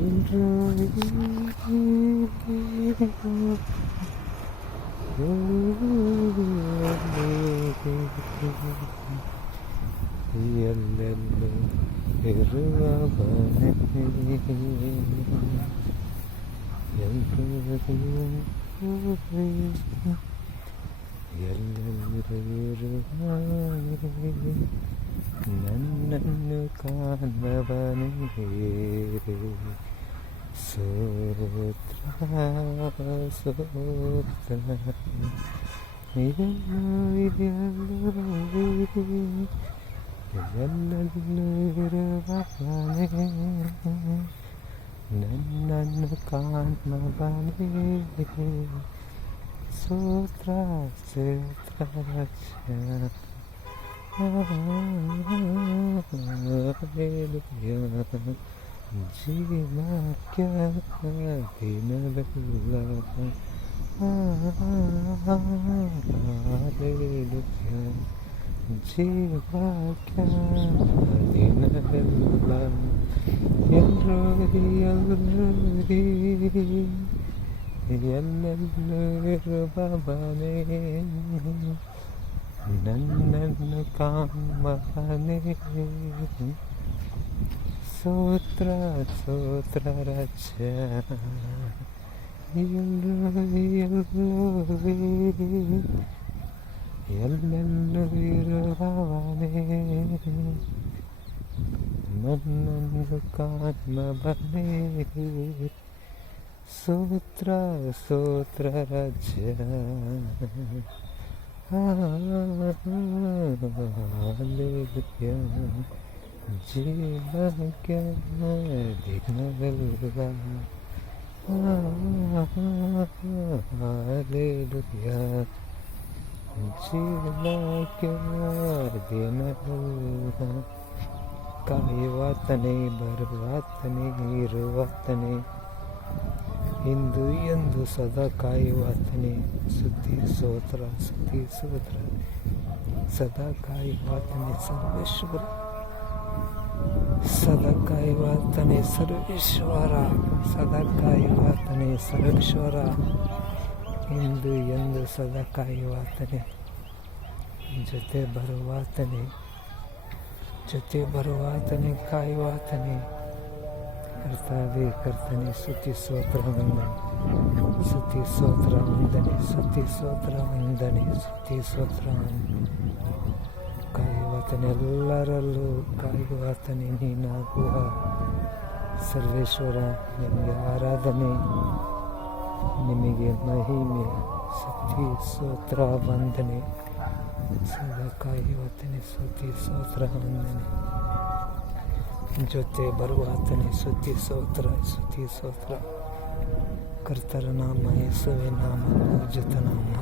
ಎಲ್ಲರೂ ಎಲ್ಲೆಲ್ಲೂ ಇರುವವನೇ ಎಲ್ಲೆಲ್ಲಿರುವವನೇ ನನ್ನನ್ನು ಕಾಣಬನೇ ಸೋತ್ರ ಸೋತ್ರ ಎಲ್ಲೆಲ್ಲಿರುವವನೇ ನನ್ನನ್ನು ಕಾಣಬನೇ ಸೋತ್ರ ಸೋತ್ರ ಜೀವಕ್ಕೆ ದಿನವೆಲ್ಲ ಜೀವಕ್ಕೆ ದಿನವೆಲ್ಲ ಎಲ್ಲೆಲ್ಲಿರುವವನೇ ನನ್ನನ್ನು ಕಾಣಬನೇ ಸೋತ್ರ ಸೋತ್ರ ರಚ ಎಲ್ಲೆಲ್ಲೂ ಇರುವವನೇ ನನ್ನನ್ನು ಕಾಣಬನೇ ಸೋತ್ರ ಸೋತ್ರ ರಚ ಜೀವಕ್ಕೆ ದಿನವೆಲ್ಲ ಜೀವಕ್ಕೆ ದಿನವೆಲ್ಲ ಕಾಯುವಾತನೇ ಬರುವಾತನೇ ಇರುವಾತನೇ ಇಂದು ಎಂದು ಸದಾ ಕಾಯುವಾತನೇ ಸುದ್ದಿ ಸೋತ್ರ ಸುದ್ದಿ ಸೋತ್ರ ಸದಾ ಕಾಯುವಾತನೇ ಸರ್ವೇಶ್ವರ ಸದಾ ಕಾಯುವಾತನೇ ಸರ್ವೇಶ್ವರ ಸದಾ ಕಾಯುವಾತನೇ ಸರ್ವೇಶ್ವರ ಇಂದು ಎಂದು ಸದಾ ಕಾಯುವಾತನೇ ಜೊತೆ ಬರುವಾತನೇ ಕಾಯುವಾತನೇ ಕರ್ತಾವೇ ಕರ್ತನೆ ಸ್ತುತಿ ಸ್ತೋತ್ರ ವಂದನೆ ಸ್ತುತಿ ಸ್ತೋತ್ರ ವಂದನೆ ಸ್ತುತಿ ಸ್ತೋತ್ರ ವಂದನೆ ಸ್ತುತಿ ಸ್ತೋತ್ರ ಕಾಯುವಾತನೆಲ್ಲರಲ್ಲೂ ಕಾಯುವಾತನೇ ನೀನಾಗುವ ಸರ್ವೇಶ್ವರ ನಿಮಗೆ ಆರಾಧನೆ ನಿಮಗೆ ಮಹಿಮೆ ಸ್ತುತಿ ಸ್ತೋತ್ರ ವಂದನೆ ಸದಾ ಕಾಯುವಾತನೇ ಸ್ತುತಿ ಸ್ತೋತ್ರ ವಂದನೆ ಜೊತೆ ಬರುವಾತನೇ ಸ್ತುತಿ ಸ್ತೋತ್ರ ಕರ್ತರ ನಾಮ ಯೇಸುವೆ ನಾಮ ಪೂಜಿತ ನಾಮ